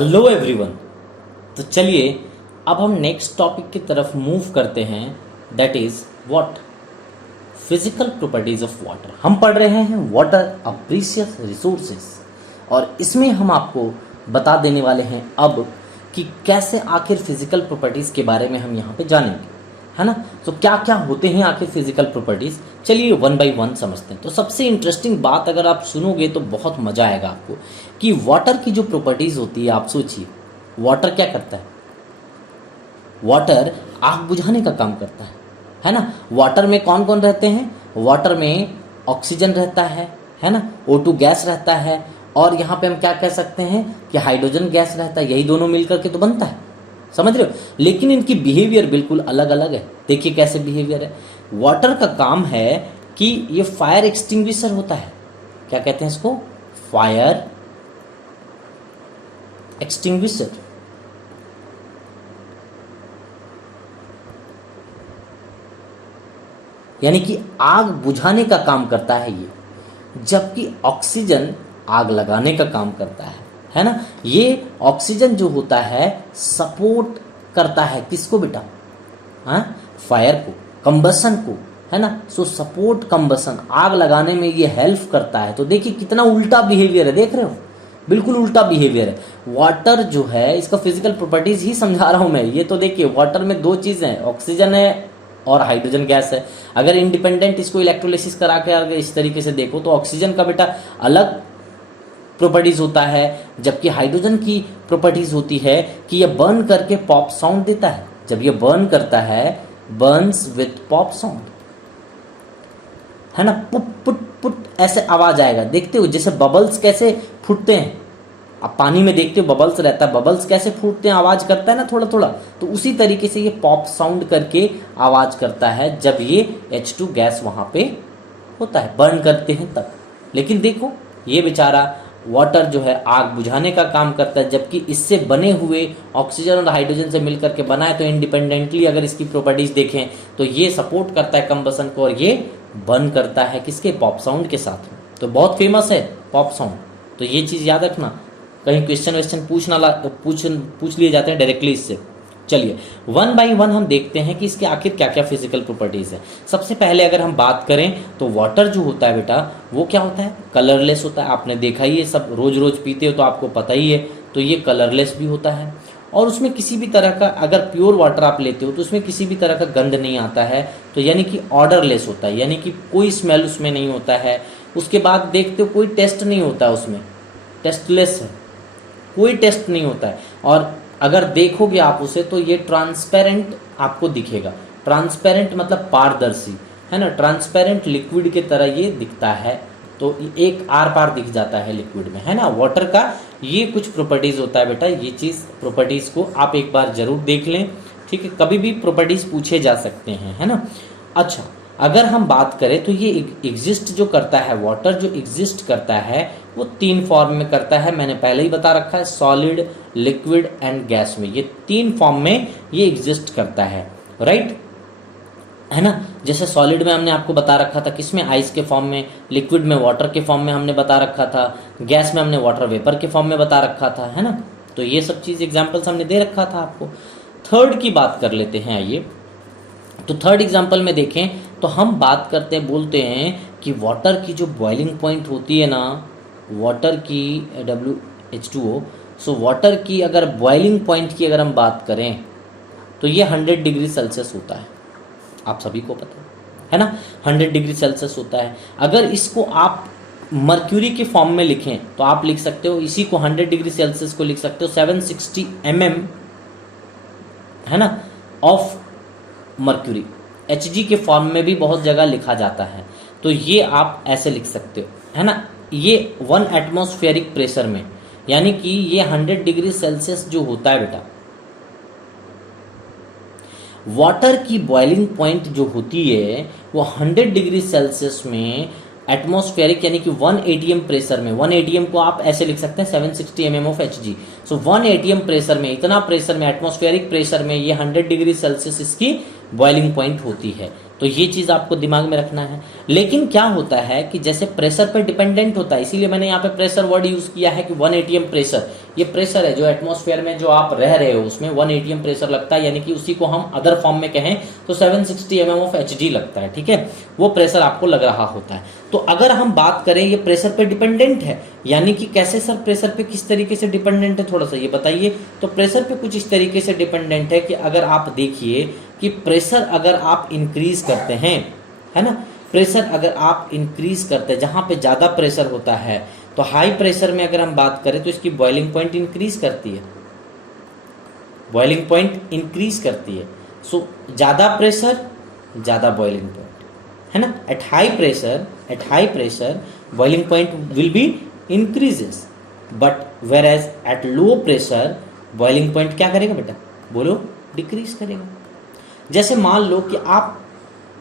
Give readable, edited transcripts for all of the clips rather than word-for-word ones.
Hello everyone. तो चलिए अब हम नेक्स्ट टॉपिक की तरफ मूव करते हैं, that is what physical properties of water. हम पढ़ रहे हैं वाटर अ प्रीशियस रिसोर्सेज, और इसमें हम आपको बता देने वाले हैं अब कि कैसे आखिर फिजिकल प्रॉपर्टीज के बारे में हम यहाँ पे जानेंगे, है ना। तो क्या क्या होते हैं आखिर फिजिकल प्रॉपर्टीज, चलिए वन बाय वन समझते हैं। तो सबसे इंटरेस्टिंग बात अगर आप सुनोगे तो बहुत मजा आएगा आपको कि वाटर की जो प्रॉपर्टीज होती है, आप सोचिए वाटर क्या करता है। वाटर आग बुझाने का काम करता है ना। वाटर में कौन कौन रहते हैं, वाटर में ऑक्सीजन रहता है ना, O2 गैस रहता है, और यहाँ पे हम क्या कह सकते हैं कि हाइड्रोजन गैस रहता है। यही दोनों मिलकर के तो बनता है, समझ रहे हो। लेकिन इनकी बिहेवियर बिल्कुल अलग अलग है। देखिए कैसे बिहेवियर है। वाटर का काम है कि ये फायर एक्सटिंग्विशर होता है। क्या कहते हैं इसको, फायर एक्सटिंग्विशर। यानी कि आग बुझाने का काम करता है ये, जबकि ऑक्सीजन आग लगाने का काम करता है ना। ये ऑक्सीजन जो होता है सपोर्ट करता है किसको बेटा, हाँ, फायर को, कंबसन को, है ना। सो सपोर्ट कंबसन, आग लगाने में ये हेल्प करता है। तो देखिए कितना उल्टा बिहेवियर है, देख रहे हो, बिल्कुल उल्टा बिहेवियर है। वाटर जो है इसका फिजिकल प्रॉपर्टीज ही समझा रहा हूं मैं। ये तो देखिए वाटर में दो चीजें हैं, ऑक्सीजन है और हाइड्रोजन गैस है। अगर इंडिपेंडेंट इसको इलेक्ट्रोलिसिस करा के अगर इस तरीके से देखो तो ऑक्सीजन का बेटा अलग प्रॉपर्टीज होता है, जबकि हाइड्रोजन की प्रॉपर्टीज होती है कि यह बर्न करके पॉप साउंड देता है। जब यह बर्न करता है, बर्न्स विथ पॉप साउंड, है ना, पुट पुट पुट ऐसे आवाज आएगा। देखते हो जैसे बबल्स कैसे फूटते हैं, आप पानी में देखते हो बबल्स रहता है, बबल्स कैसे फूटते हैं, आवाज करता है ना थोड़ा थोड़ा। तो उसी तरीके से ये पॉप साउंड करके आवाज करता है जब ये H2 गैस वहां पे होता है, बर्न करते हैं तब। लेकिन देखो ये बेचारा वाटर जो है आग बुझाने का काम करता है, जबकि इससे बने हुए ऑक्सीजन और हाइड्रोजन से मिलकर के बना है। तो इंडिपेंडेंटली अगर इसकी प्रॉपर्टीज देखें तो ये सपोर्ट करता है कंबसन को, और ये बर्न करता है किसके, पॉप साउंड के साथ में। तो बहुत फेमस है पॉप साउंड, तो ये चीज याद रखना। कहीं क्वेश्चन पूछ लिए जाते हैं डायरेक्टली इससे। चलिए वन बाय वन हम देखते हैं कि इसके आखिर क्या क्या फिजिकल प्रॉपर्टीज है। सबसे पहले अगर हम बात करें तो वाटर जो होता है बेटा वो क्या होता है, कलरलेस होता है। आपने देखा ही है, सब रोज रोज पीते हो तो आपको पता ही है। तो ये कलरलेस भी होता है, और उसमें किसी भी तरह का, अगर प्योर वाटर आप लेते हो तो उसमें किसी भी तरह का गंध नहीं आता है। तो यानी कि ऑर्डरलेस होता है, यानी कि कोई स्मेल उसमें नहीं होता है। उसके बाद देखते हो कोई टेस्ट नहीं होता है उसमें, टेस्टलेस है, कोई टेस्ट नहीं होता है। और अगर देखोगे आप उसे तो ये ट्रांसपेरेंट आपको दिखेगा। ट्रांसपेरेंट मतलब पारदर्शी, है ना, ट्रांसपेरेंट लिक्विड के तरह ये दिखता है। तो एक आर पार दिख जाता है लिक्विड में, है ना। वाटर का ये कुछ प्रॉपर्टीज होता है बेटा। ये चीज प्रॉपर्टीज को आप एक बार जरूर देख लें, ठीक है। कभी भी प्रॉपर्टीज पूछे जा सकते हैं, है ना। अच्छा, अगर हम बात करें तो ये एग्जिस्ट जो करता है, वाटर जो एग्जिस्ट करता है वो तीन फॉर्म में करता है। मैंने पहले ही बता रखा है, सॉलिड, लिक्विड एंड गैस में। ये तीन फॉर्म में ये एग्जिस्ट करता है, राइट, है ना। जैसे सॉलिड में हमने आपको बता रखा था किसमें, आइस के फॉर्म में, लिक्विड में वाटर के फॉर्म में हमने बता रखा था, गैस में हमने वाटर वेपर के फॉर्म में बता रखा था, है ना। तो ये सब चीज एग्जाम्पल्स हमने दे रखा था आपको। थर्ड की बात कर लेते हैं, आइए। तो थर्ड एग्जाम्पल में देखें तो हम बात करते हैं, बोलते हैं कि वाटर की जो बॉइलिंग पॉइंट होती है ना, वाटर की WH2O, सो वाटर की अगर बॉइलिंग पॉइंट की अगर हम बात करें तो ये 100 डिग्री सेल्सियस होता है। आप सभी को पता है ना, 100 डिग्री सेल्सियस होता है। अगर इसको आप मर्क्यूरी के फॉर्म में लिखें तो आप लिख सकते हो, इसी को 100 डिग्री सेल्सियस को लिख सकते हो 760 mm, है ना, ऑफ मर्क्यूरी। Hg के फॉर्म में भी बहुत जगह लिखा जाता है। तो ये आप ऐसे लिख सकते हो, है ना। ये 1 एटमॉस्फेरिक प्रेशर में, यानी कि ये 100 डिग्री सेल्सियस जो होता है बेटा, वाटर की बॉइलिंग पॉइंट जो होती है वो 100 डिग्री सेल्सियस में एटमॉस्फेरिक, यानी कि 1 atm प्रेशर में। 1 atm को आप ऐसे लिख सकते हैं 760 mm of Hg। So 1 atm pressure में, इतना प्रेशर में, एटमॉस्फेरिक प्रेशर में ये 100 डिग्री सेल्सियस इसकी बॉइलिंग पॉइंट होती है। तो ये चीज़ आपको दिमाग में रखना है। लेकिन क्या होता है कि जैसे प्रेशर पर डिपेंडेंट होता है, इसीलिए मैंने यहाँ पे प्रेशर वर्ड यूज़ किया है कि 1 atm प्रेशर, ये प्रेशर है जो एटमॉस्फेयर में जो आप रह रहे हो उसमें 1 atm प्रेशर लगता है, यानी कि उसी को हम अदर फॉर्म में कहें तो 760 mm ऑफ Hg लगता है, ठीक है, वो प्रेशर आपको लग रहा होता है। तो अगर हम बात करें ये प्रेशर पे डिपेंडेंट है, यानी कि कैसे सर प्रेशर पे किस तरीके से डिपेंडेंट है, थोड़ा सा ये बताइए। तो प्रेशर पे कुछ इस तरीके से डिपेंडेंट है कि अगर आप देखिए कि प्रेशर अगर आप इंक्रीज करते हैं, है ना, प्रेशर अगर आप इंक्रीज करते हैं, जहां पे ज़्यादा प्रेशर होता है, तो हाई प्रेशर में अगर हम बात करें तो इसकी बॉइलिंग पॉइंट इंक्रीज करती है, बॉइलिंग पॉइंट इंक्रीज करती है। सो ज़्यादा प्रेशर ज़्यादा बॉइलिंग पॉइंट, है ना। At high pressure boiling point will be increases, but whereas at low pressure boiling point क्या करेगा बेटा, बोलो, डिक्रीज करेगा। जैसे मान लो कि आप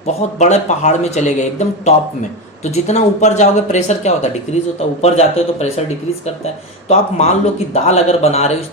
बहुत बड़े पहाड़ में चले गए, एकदम टॉप में, तो जितना ऊपर जाओगे प्रेशर क्या होता है, डिक्रीज होता है, ऊपर जाते हो तो प्रेशर डिक्रीज करता है। तो आप मान लो कि दाल अगर बना रहे हो इस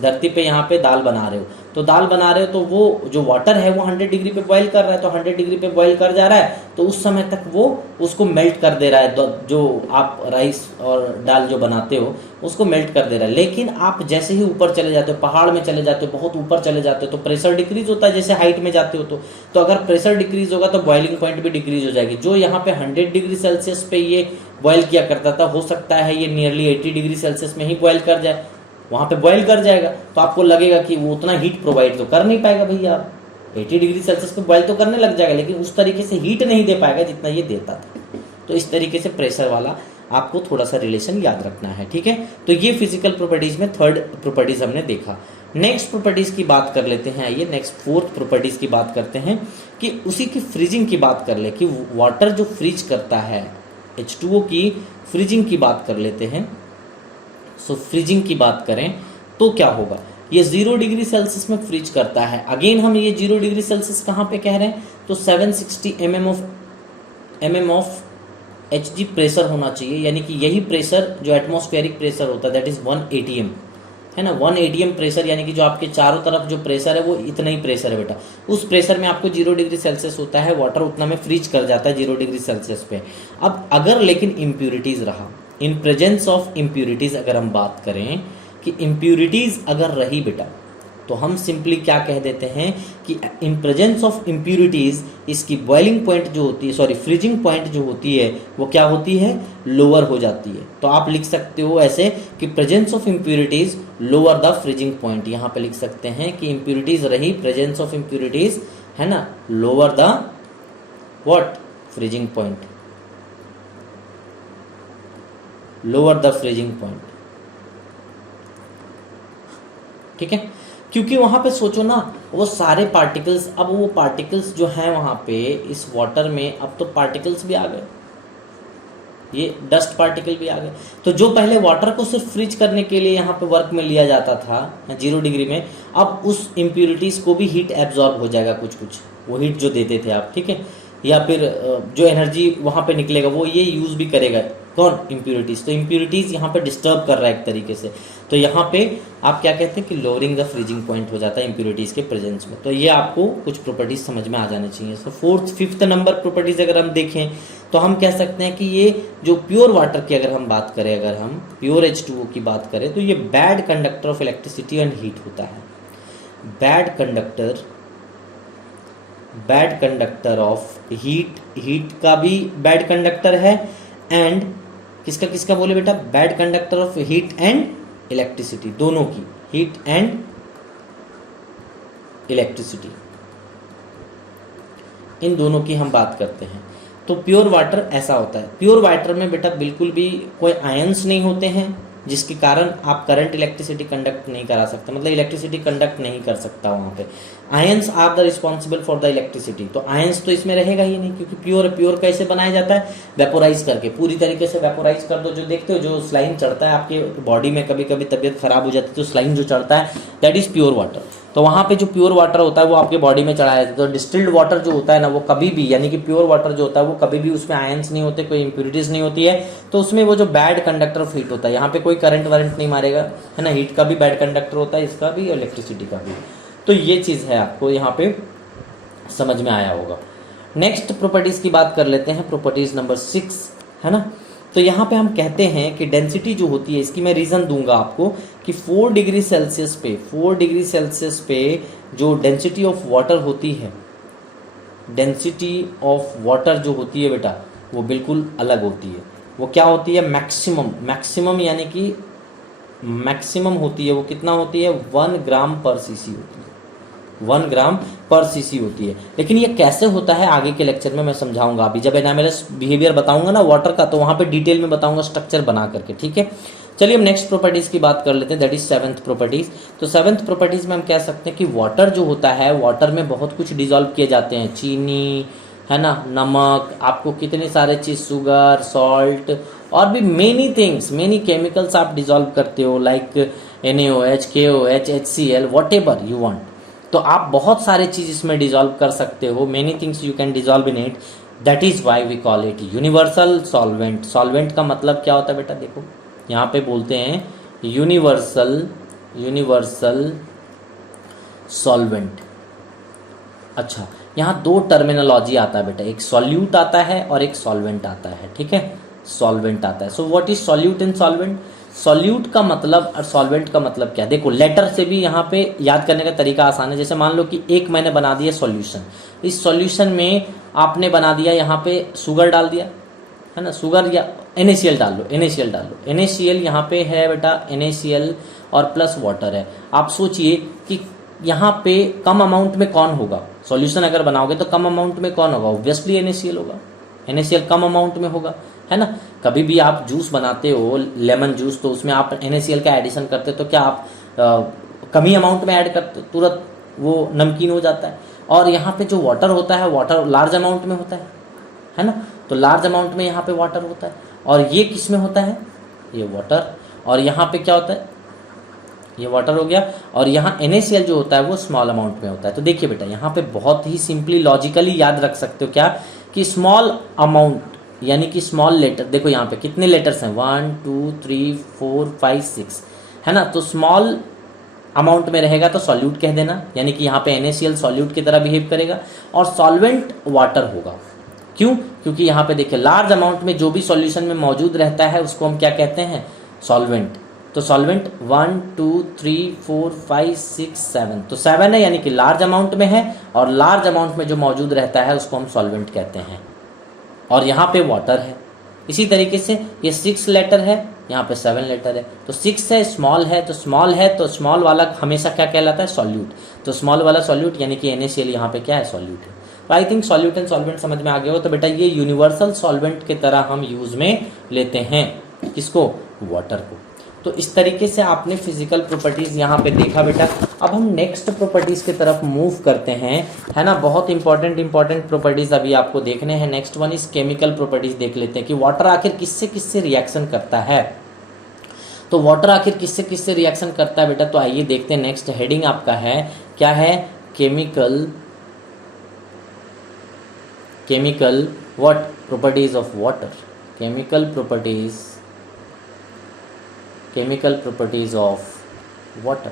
धरती पे यहाँ पे दाल बना रहे हो, तो दाल बना रहे हो तो वो जो वाटर है वो 100 डिग्री पे बॉईल कर रहा है, तो 100 डिग्री पे बॉईल कर जा रहा है, तो उस समय तक वो उसको मेल्ट कर दे रहा है, जो आप राइस और दाल जो बनाते हो उसको मेल्ट कर दे रहा है। लेकिन आप जैसे ही ऊपर चले जाते हो, पहाड़ में चले जाते हो, बहुत ऊपर चले जाते हो, तो प्रेशर डिक्रीज होता है, जैसे हाइट में जाते हो तो अगर प्रेशर डिक्रीज होगा तो बॉइलिंग पॉइंट भी डिक्रीज हो जाएगी। जो यहाँ पे 100 डिग्री सेल्सियस पे ये बॉयल किया करता था, हो सकता है ये नियरली 80 डिग्री सेल्सियस में ही बॉयल कर जाए, वहां पे बॉयल कर जाएगा, तो आपको लगेगा कि वो उतना हीट प्रोवाइड तो कर नहीं पाएगा भैया, आप 80 डिग्री सेल्सियस पे बॉयल तो करने लग जाएगा, लेकिन उस तरीके से हीट नहीं दे पाएगा जितना ये देता था। तो इस तरीके से प्रेशर वाला आपको थोड़ा सा रिलेशन याद रखना है, ठीक है। तो ये फिजिकल प्रॉपर्टीज में थर्ड प्रॉपर्टीज हमने देखा। नेक्स्ट प्रॉपर्टीज की बात कर लेते हैं, आइए नेक्स्ट फोर्थ प्रॉपर्टीज की बात करते हैं कि उसी की फ्रीजिंग की बात कर ले, कि वाटर जो फ्रीज करता है, H2O की फ्रीजिंग की बात कर लेते हैं। सो फ्रीजिंग की बात करें तो क्या होगा, ये 0 डिग्री सेल्सियस में फ्रीज करता है। अगेन हम ये 0 डिग्री सेल्सियस कहाँ पे कह रहे हैं, तो 760 mm ऑफ Hg प्रेशर होना चाहिए, यानी कि यही प्रेशर जो एटमॉस्फेरिक प्रेशर होता है, दैट इज 1 atm, है ना, 1 atm प्रेशर, यानी कि जो आपके चारों तरफ जो प्रेशर है वो इतना ही प्रेशर है बेटा। उस प्रेशर में आपको 0 डिग्री सेल्सियस होता है, वाटर उतना में फ्रीज कर जाता है 0 डिग्री सेल्सियस पे। अब अगर लेकिन इम्प्यूरिटीज रहा, इन प्रेजेंस ऑफ इम्प्यूरिटीज अगर हम बात करें कि इम्प्यूरिटीज अगर रही बेटा, तो हम सिंपली क्या कह देते हैं कि इन प्रेजेंस ऑफ इम्प्यूरिटीज इसकी बॉइलिंग पॉइंट जो होती है, सॉरी फ्रीजिंग पॉइंट जो होती है वो क्या होती है, लोअर हो जाती है। तो आप लिख सकते हो ऐसे कि presence of impurities lower the freezing point, यहाँ पे लिख सकते हैं कि इम्प्यूरिटीज रही, प्रेजेंस ऑफ इम्प्यूरिटीज, है ना, lower the what, freezing point, lower the freezing point, ठीक है। क्योंकि वहां पे सोचो ना, वो सारे पार्टिकल्स, अब वो पार्टिकल्स जो हैं वहां पे इस वाटर में, अब तो पार्टिकल्स भी आ गए, ये डस्ट पार्टिकल भी आ गए। तो जो पहले वाटर को सिर्फ फ्रीज करने के लिए यहाँ पे वर्क में लिया जाता था 0 डिग्री में, अब उस इम्प्यूरिटीज को भी हीट एब्जॉर्ब हो जाएगा, कुछ वो हीट जो देते थे आप, ठीक है, या फिर जो एनर्जी वहां पे निकलेगा वो ये यूज भी करेगा, कौन, इम्प्यूरिटीज। तो इम्प्यूरिटीज यहाँ पे डिस्टर्ब कर रहा है एक तरीके से, तो यहाँ पे आप क्या कहते हैं कि लोअरिंग द फ्रीजिंग पॉइंट हो जाता है इम्प्यूरिटीज के प्रेजेंस में। तो ये आपको कुछ प्रॉपर्टीज समझ में आ जाने चाहिए। तो फिफ्थ नंबर प्रॉपर्टीज अगर हम देखें तो हम कह सकते हैं कि ये जो प्योर वाटर की अगर हम बात करें, अगर हम प्योर H2O की बात करें, तो ये bad conductor of electricity and heat होता है। बैड कंडक्टर ऑफ हीट का भी बैड कंडक्टर है, एंड किसका बोले बेटा, bad conductor of heat and electricity, दोनों की, हीट एंड इलेक्ट्रिसिटी, इन दोनों की हम बात करते हैं। तो प्योर वाटर ऐसा होता है, प्योर वाटर में बेटा बिल्कुल भी कोई आयंस नहीं होते हैं, जिसके कारण आप करंट इलेक्ट्रिसिटी कंडक्ट नहीं करा सकते, मतलब इलेक्ट्रिसिटी कंडक्ट नहीं कर सकता वहाँ पे। Ions are the responsible for the electricity, तो आयंस तो इसमें रहेगा ही नहीं, क्योंकि प्योर कैसे बनाया जाता है, वेपोराइज करके, पूरी तरीके से वेपोराइज कर दो। जो देखते हो जो स्लाइन चढ़ता है आपके बॉडी में, कभी कभी तबीयत खराब हो जाती है तो स्लाइन जो चढ़ता है दैट इज प्योर वाटर। तो वहाँ पे जो प्योर वाटर होता है वो आपके बॉडी में चढ़ाया जाता है। तो डिस्टिल्ड वाटर जो होता है ना, वो कभी भी, यानी कि प्योर वाटर जो होता है वो कभी भी उसमें आयंस नहीं होते, कोई इंप्यूरिटीज नहीं होती है, तो उसमें वो जो बैड कंडक्टर ऑफ हीट होता है, यहाँ पे कोई करंट वरंट नहीं मारेगा, है ना, हीट का भी बैड कंडक्टर होता है, इसका भी, इलेक्ट्रिसिटी का भी। तो ये चीज़ है आपको यहाँ पे समझ में आया होगा। नेक्स्ट प्रॉपर्टीज़ की बात कर लेते हैं, प्रॉपर्टीज़ नंबर 6, है ना। तो यहाँ पे हम कहते हैं कि डेंसिटी जो होती है, इसकी मैं रीज़न दूंगा आपको कि 4 डिग्री सेल्सियस पे, 4 डिग्री सेल्सियस पे जो डेंसिटी ऑफ वाटर होती है, डेंसिटी ऑफ वाटर जो होती है बेटा, वो बिल्कुल अलग होती है। वो क्या होती है? मैक्सिमम, मैक्सिमम यानी कि मैक्सिमम होती है, वो कितना होती है? 1 ग्राम पर सीसी होती है, 1 ग्राम पर सीसी होती है। लेकिन ये कैसे होता है आगे के लेक्चर में मैं समझाऊंगा। अभी जब एनामेलस बिहेवियर बताऊंगा ना वाटर का, तो वहाँ पे डिटेल में बताऊंगा स्ट्रक्चर बना करके, ठीक है। चलिए हम नेक्स्ट प्रॉपर्टीज़ की बात कर लेते हैं, दैट इज 7th प्रॉपर्टीज़। तो 7th प्रॉपर्टीज़ में हम कह सकते हैं कि वाटर जो होता है, वाटर में बहुत कुछ डिजॉल्व किए जाते हैं, चीनी, है ना, नमक, आपको कितने सारे चीज़, शुगर, सॉल्ट, और भी मेनी थिंग्स, मेनी केमिकल्स आप डिजॉल्व करते हो, like NaOH, KOH, HCl, what ever you want. तो आप बहुत सारे चीज़ इसमें डिजॉल्व कर सकते हो, many things you can dissolve in it, that is why we call it universal solvent. Solvent का मतलब क्या होता है बेटा? देखो यहाँ पे बोलते हैं यूनिवर्सल, यूनिवर्सल सॉल्वेंट। अच्छा, यहाँ 2 टर्मिनोलॉजी आता है बेटा, एक सॉल्यूट आता है और एक सॉल्वेंट आता है, ठीक है, सॉल्वेंट आता है। So what is solute and solvent? Solute का मतलब और सॉल्वेंट का मतलब क्या? देखो लेटर से भी यहाँ पे याद करने का तरीका आसान है। जैसे मान लो कि एक मैंने बना दिया सॉल्यूशन, इस सॉल्यूशन में आपने बना दिया यहाँ पे शुगर डाल दिया, है ना, शुगर, या NaCl डाल लो, NaCl डाल लो, NaCl यहाँ पे है बेटा, NaCl और प्लस वाटर है। आप सोचिए कि यहाँ पे कम अमाउंट में कौन होगा? सॉल्यूशन अगर बनाओगे तो कम अमाउंट में कौन होगा? ऑब्वियसली NaCl होगा, NaCl कम अमाउंट में होगा, है ना। कभी भी आप जूस बनाते हो, लेमन जूस, तो उसमें आप NaCl का एडिशन करते हो तो क्या आप कम ही अमाउंट में ऐड करते हो, तुरंत वो नमकीन हो जाता है। और यहाँ पे जो वाटर होता है, वाटर लार्ज अमाउंट में होता है ना, तो लार्ज अमाउंट में यहाँ पे वाटर होता है। और ये किस में होता है? ये वाटर, और यहाँ पे क्या होता है? ये वाटर हो गया, और यहाँ NaCl जो होता है वो स्मॉल अमाउंट में होता है। तो देखिए बेटा, यहाँ पे बहुत ही सिंपली लॉजिकली याद रख सकते हो क्या, कि स्मॉल अमाउंट यानी कि स्मॉल लेटर। देखो यहाँ पे कितने लेटर्स हैं, 1 2 3 4 5 6, है ना। तो स्मॉल अमाउंट में रहेगा तो सॉल्यूट कह देना, यानी कि यहाँ पे NaCl सॉल्यूट की तरह बिहेव करेगा, और सॉल्वेंट वाटर होगा। क्यों? क्योंकि यहाँ पे देखिए लार्ज अमाउंट में जो भी सॉल्यूशन में मौजूद रहता है उसको हम क्या कहते हैं? सॉल्वेंट। तो सॉल्वेंट 1 2 3 4 5 6 7, तो 7 है, यानी कि लार्ज अमाउंट में है, और लार्ज अमाउंट में जो मौजूद रहता है उसको हम सॉल्वेंट कहते हैं। और यहाँ पे वाटर है। इसी तरीके से ये 6 लेटर है, यहाँ पे 7 लेटर है, तो 6 है, स्मॉल है, तो स्मॉल है तो स्मॉल वाला हमेशा क्या कहलाता है? सॉल्यूट। तो स्मॉल वाला सॉल्यूट, यानी कि NaCl यहाँ पे क्या है? सॉल्यूट है। तो I think solute and solvent समझ में आ गया हो। तो बेटा ये यूनिवर्सल सॉल्वेंट की तरह हम यूज में लेते हैं, किसको? वाटर को। तो इस तरीके से आपने फिजिकल प्रॉपर्टीज यहाँ पे देखा बेटा। अब हम नेक्स्ट प्रॉपर्टीज की तरफ मूव करते हैं, है ना। बहुत इंपॉर्टेंट प्रॉपर्टीज अभी आपको देखने हैं। Next one is chemical properties देख लेते हैं कि वाटर आखिर किससे किससे रिएक्शन करता है। तो वाटर आखिर किससे किससे रिएक्शन करता है बेटा? तो आइए देखते हैं। नेक्स्ट हेडिंग आपका है, क्या है? Chemical what? Properties of water. Chemical properties of water.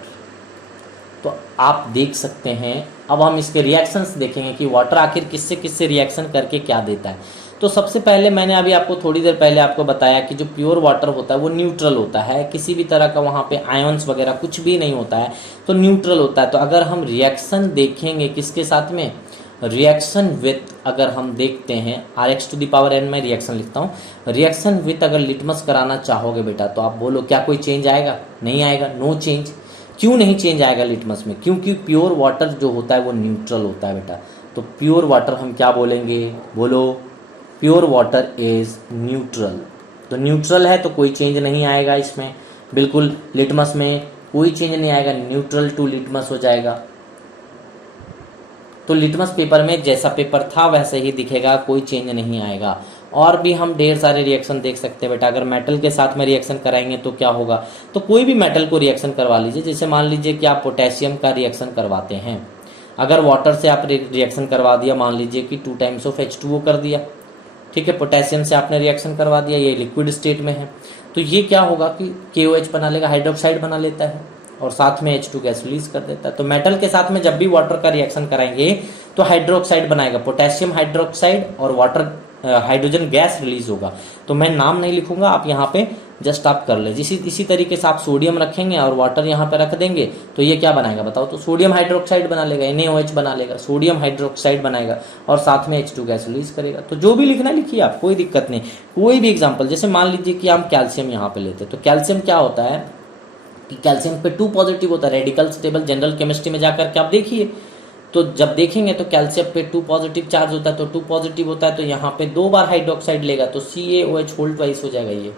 तो आप देख सकते हैं, अब हम इसके रिएक्शंस देखेंगे कि वाटर आखिर किससे किससे रिएक्शन करके क्या देता है। तो सबसे पहले मैंने अभी आपको थोड़ी देर पहले आपको बताया कि जो प्योर वाटर होता है वो न्यूट्रल होता है, किसी भी तरह का वहाँ पे आयंस वगैरह कुछ भी नहीं होता है, तो न्यूट्रल होता है। तो अगर हम रिएक्शन देखेंगे किसके साथ में? रिएक्शन विथ, अगर हम देखते हैं Rx⁴ में रिएक्शन लिखता हूँ, रिएक्शन विथ अगर लिटमस कराना चाहोगे बेटा, तो आप बोलो क्या कोई चेंज आएगा? नहीं आएगा, नो चेंज। क्यों नहीं चेंज आएगा लिटमस में? क्योंकि प्योर वाटर जो होता है वो न्यूट्रल होता है बेटा। तो प्योर वाटर हम क्या बोलेंगे? बोलो, प्योर वाटर इज न्यूट्रल। तो न्यूट्रल है तो कोई चेंज नहीं आएगा इसमें, बिल्कुल लिटमस में कोई चेंज नहीं आएगा, न्यूट्रल टू लिटमस हो जाएगा। तो लिटमस पेपर में जैसा पेपर था वैसे ही दिखेगा, कोई चेंज नहीं आएगा। और भी हम ढेर सारे रिएक्शन देख सकते हैं बेटा। अगर मेटल के साथ में रिएक्शन कराएंगे तो क्या होगा? तो कोई भी मेटल को रिएक्शन करवा लीजिए। जैसे मान लीजिए कि आप पोटेशियम का रिएक्शन करवाते हैं, अगर वाटर से आप रिएक्शन करवा दिया, मान लीजिए कि 2 टाइम्स ऑफ H2O कर दिया, ठीक है, पोटेशियम से आपने रिएक्शन करवा दिया, ये लिक्विड स्टेट में है, तो ये क्या होगा कि KOH बना लेगा, हाइड्रोक्साइड बना लेता है, और साथ में H2 गैस रिलीज कर देता है। तो मेटल के साथ में जब भी वाटर का रिएक्शन कराएंगे तो हाइड्रोक्साइड बनाएगा, पोटेशियम हाइड्रोक्साइड और वाटर हाइड्रोजन गैस रिलीज होगा। तो मैं नाम नहीं लिखूंगा, आप यहाँ पे जस्ट आप कर ले। इसी तरीके से आप सोडियम रखेंगे और वाटर यहाँ पे रख देंगे तो ये क्या बनाएगा बताओ, तो सोडियम हाइड्रोक्साइड बना लेगा, NaOH बना लेगा, सोडियम हाइड्रोक्साइड बनाएगा और साथ में H2 गैस रिलीज करेगा। तो जो भी लिखना लिखिए आप, कोई दिक्कत नहीं। कोई भी एग्जाम्पल, जैसे मान लीजिए कि हम कैल्शियम यहाँ पे लेते हैं, तो कैल्शियम क्या होता है कि कैल्शियम पे 2 पॉजिटिव होता है, रेडिकल स्टेबल, जनरल केमिस्ट्री में जाकर के आप देखिए। तो जब देखेंगे तो कैल्शियम पे 2 पॉजिटिव चार्ज होता है, तो 2 पॉजिटिव होता है तो यहाँ पे 2 बार हाइड्रोक्साइड लेगा तो CaOH होल ट्वाइस हो जाएगा ये,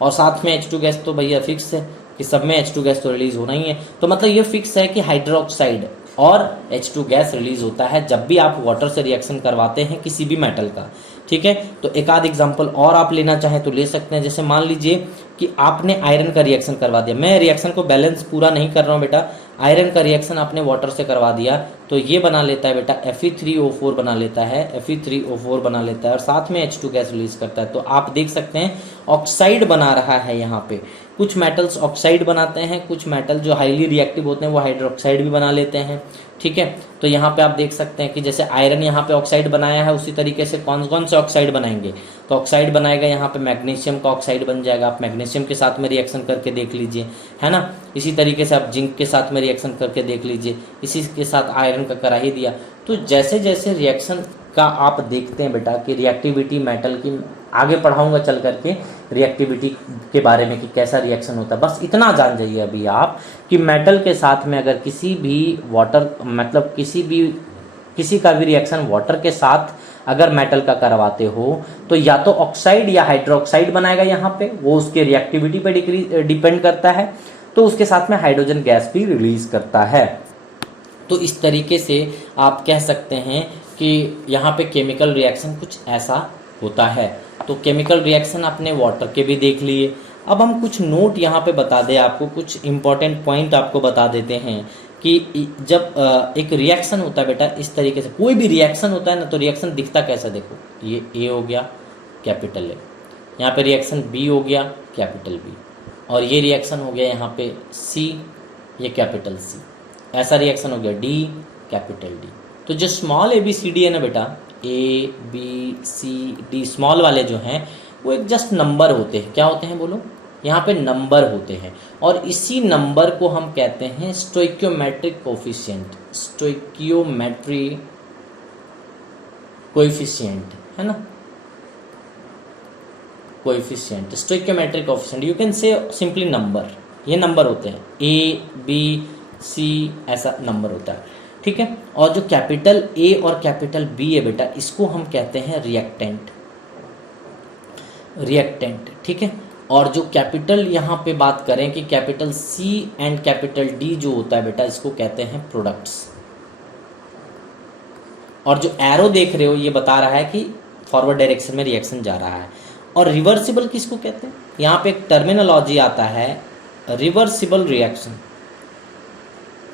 और साथ में H2 गैस तो भैया फिक्स है कि सब में H2 गैस तो रिलीज होना ही है। तो मतलब ये फिक्स है कि हाइड्रोक्साइड और H2 गैस रिलीज होता है जब भी आप वाटर से रिएक्शन करवाते हैं किसी भी मेटल का, ठीक है। तो एक आध एग्जांपल और आप लेना चाहें तो ले सकते हैं। जैसे मान लीजिए कि आपने आयरन का रिएक्शन करवा दिया, मैं रिएक्शन को बैलेंस पूरा नहीं कर रहा हूँ बेटा, आयरन का रिएक्शन आपने वाटर से करवा दिया तो ये बना लेता है बेटा Fe3O4 बना लेता है, Fe3O4 बना लेता है और साथ में H2 गैस रिलीज करता है। तो आप देख सकते हैं ऑक्साइड बना रहा है यहाँ पे। कुछ मेटल्स ऑक्साइड बनाते हैं, कुछ मेटल जो हाईली रिएक्टिव होते हैं वो हाइड्रोक्साइड भी बना लेते हैं, ठीक है। तो यहाँ पे आप देख सकते हैं कि जैसे आयरन यहाँ पे ऑक्साइड बनाया है, उसी तरीके से कौन कौन से ऑक्साइड बनाएंगे, तो ऑक्साइड बनाएगा यहाँ पे मैग्नीशियम का ऑक्साइड बन जाएगा, आप मैग्नीशियम के साथ में रिएक्शन करके देख लीजिए, है ना। इसी तरीके से आप जिंक के साथ में रिएक्शन करके देख लीजिए, इसी के साथ आयरन का करा ही दिया। तो जैसे जैसे रिएक्शन का आप देखते हैं बेटा कि रिएक्टिविटी मेटल की, आगे पढ़ाऊंगा चल करके रिएक्टिविटी के बारे में कि कैसा रिएक्शन होता है। बस इतना जान जाइए अभी आप कि मेटल के साथ में अगर किसी भी वाटर, मतलब किसी का भी रिएक्शन वाटर के साथ अगर मेटल का करवाते हो तो या तो ऑक्साइड या हाइड्रोक्साइड बनाएगा यहाँ पे, वो उसके रिएक्टिविटी पे डिपेंड करता है, तो उसके साथ में हाइड्रोजन गैस भी रिलीज करता है। तो इस तरीके से आप कह सकते हैं कि यहाँ पे केमिकल रिएक्शन कुछ ऐसा होता है। तो केमिकल रिएक्शन आपने वाटर के भी देख लिए। अब हम कुछ नोट यहाँ पे बता दें आपको, कुछ इंपॉर्टेंट पॉइंट आपको बता देते हैं कि जब एक रिएक्शन होता है बेटा इस तरीके से, कोई भी रिएक्शन होता है ना, तो रिएक्शन दिखता कैसा, देखो ये A हो गया कैपिटल A, यहाँ पे रिएक्शन B हो गया कैपिटल B, और ये रिएक्शन हो गया यहाँ पे C, ये कैपिटल C, ऐसा रिएक्शन हो गया D कैपिटल D। तो जो स्मॉल ABCD है ना बेटा, ABCD स्मॉल वाले जो हैं वो एक जस्ट नंबर होते हैं। क्या होते हैं बोलो, यहाँ पे नंबर होते हैं, और इसी नंबर को हम कहते हैं स्टोइकियोमेट्रिक कोफिशिएंट, स्टोइकियोमेट्रिक कोएफिशिएंट, है ना, coefficient, stoichiometric coefficient, you can say simply number. ये नंबर होते हैं ABC, ऐसा नंबर होता है, ठीक है। और जो कैपिटल A और कैपिटल B है बेटा, इसको हम कहते हैं रिएक्टेंट, ठीक है। और जो कैपिटल यहाँ पे बात करें कि capital C and capital D जो होता है बेटा, इसको कहते हैं प्रोडक्ट्स। और जो एरो देख रहे हो ये बता रहा है कि फॉरवर्ड डायरेक्शन में रिएक्शन जा रहा है। और रिवर्सिबल किसको कहते हैं, यहाँ पे एक टर्मिनोलॉजी आता है रिवर्सिबल रिएक्शन।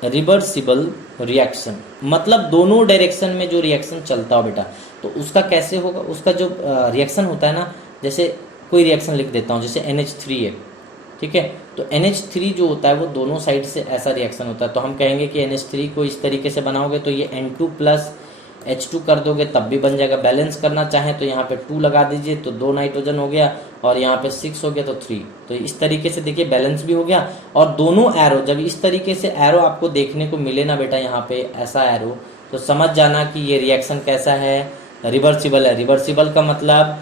रिवर्सिबल रिएक्शन मतलब दोनों डायरेक्शन में जो रिएक्शन चलता हो बेटा, तो उसका कैसे होगा, उसका जो रिएक्शन होता है ना, जैसे कोई रिएक्शन लिख देता हूँ, जैसे NH3 है, ठीक है। तो NH3 जो होता है वो दोनों साइड से ऐसा रिएक्शन होता है, तो हम कहेंगे कि NH3 को इस तरीके से बनाओगे तो ये N2 प्लस H2 कर दोगे तब भी बन जाएगा। बैलेंस करना चाहें तो यहाँ पे 2 लगा दीजिए तो 2 नाइट्रोजन हो गया, और यहाँ पे 6 हो गया तो 3। तो इस तरीके से देखिए बैलेंस भी हो गया। और दोनों एरो, जब इस तरीके से एरो आपको देखने को मिले ना बेटा, यहाँ पे ऐसा एरो, तो समझ जाना कि ये रिएक्शन कैसा है, रिवर्सिबल है। रिवर्सिबल का मतलब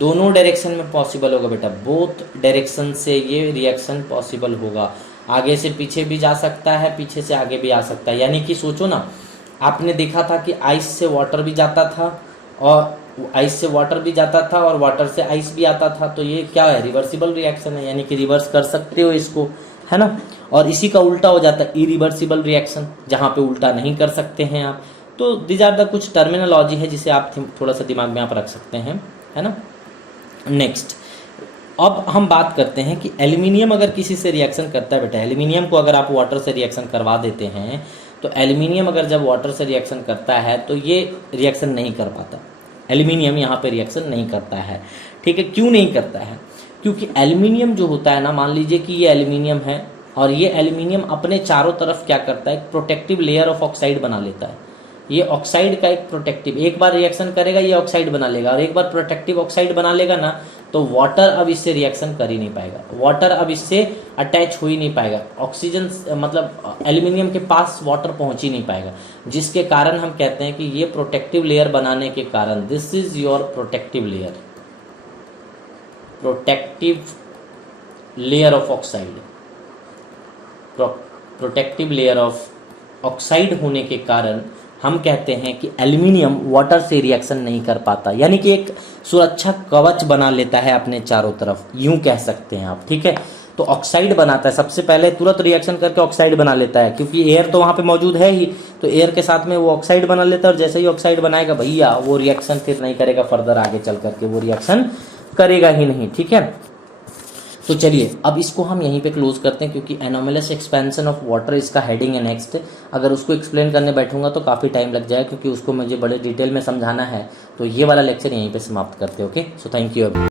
दोनों डायरेक्शन में पॉसिबल होगा बेटा, बोथ डायरेक्शन से ये रिएक्शन पॉसिबल होगा। आगे से पीछे भी जा सकता है, पीछे से आगे भी आ सकता है। यानी कि सोचो ना, आपने देखा था कि आइस से वाटर भी जाता था, और आइस से वाटर भी जाता था, और वाटर से आइस भी आता था, तो ये क्या है, रिवर्सिबल रिएक्शन है, यानी कि रिवर्स कर सकते हो इसको, है ना। और इसी का उल्टा हो जाता है इरिवर्सिबल रिएक्शन, जहाँ पे उल्टा नहीं कर सकते हैं आप। तो दीज आर द कुछ टर्मिनोलॉजी है जिसे आप थोड़ा सा दिमाग में आप रख सकते हैं, है ना। नेक्स्ट, अब हम बात करते हैं कि एल्यूमिनियम अगर किसी से रिएक्शन करता है बेटा, एल्यूमिनियम को अगर आप वाटर से रिएक्शन करवा देते हैं, तो एल्यूमिनियम अगर जब वाटर से रिएक्शन करता है तो ये रिएक्शन नहीं कर पाता, एल्यूमिनियम यहाँ पे रिएक्शन नहीं करता है, ठीक है। क्यों नहीं करता है, क्योंकि एल्यूमिनियम जो होता है ना, मान लीजिए कि ये एल्यूमिनियम है, और ये एल्यूमिनियम अपने चारों तरफ क्या करता है, एक प्रोटेक्टिव लेयर ऑफ ऑक्साइड बना लेता है। ये ऑक्साइड का एक प्रोटेक्टिव, एक बार रिएक्शन करेगा ये ऑक्साइड बना लेगा, और एक बार प्रोटेक्टिव ऑक्साइड बना लेगा ना, तो वाटर अब इससे रिएक्शन कर ही नहीं पाएगा, वाटर अब इससे अटैच हो ही नहीं पाएगा, ऑक्सीजन मतलब एल्यूमिनियम के पास वाटर पहुंच ही नहीं पाएगा, जिसके कारण हम कहते हैं कि ये प्रोटेक्टिव लेयर बनाने के कारण, this is your protective layer, protective layer of oxide, protective layer of oxide होने के कारण हम कहते हैं कि एल्यूमिनियम वाटर से रिएक्शन नहीं कर पाता, यानी कि एक सुरक्षा कवच बना लेता है अपने चारों तरफ, यूं कह सकते हैं आप, ठीक है। तो ऑक्साइड बनाता है, सबसे पहले तुरंत रिएक्शन करके ऑक्साइड बना लेता है, क्योंकि एयर तो वहाँ पे मौजूद है ही, तो एयर के साथ में वो ऑक्साइड बना लेता है, और जैसे ही ऑक्साइड बनाएगा भैया वो रिएक्शन फिर नहीं करेगा, फर्दर आगे चल करके वो रिएक्शन करेगा ही नहीं, ठीक है। तो चलिए अब इसको हम यहीं पे क्लोज करते हैं, क्योंकि एनोमलस एक्सपेंशन ऑफ वाटर इसका हेडिंग है नेक्स्ट। अगर उसको एक्सप्लेन करने बैठूंगा तो काफ़ी टाइम लग जाएगा, क्योंकि उसको मुझे बड़े डिटेल में समझाना है। तो ये वाला लेक्चर यहीं पे समाप्त करते हैं। Okay, so thank you.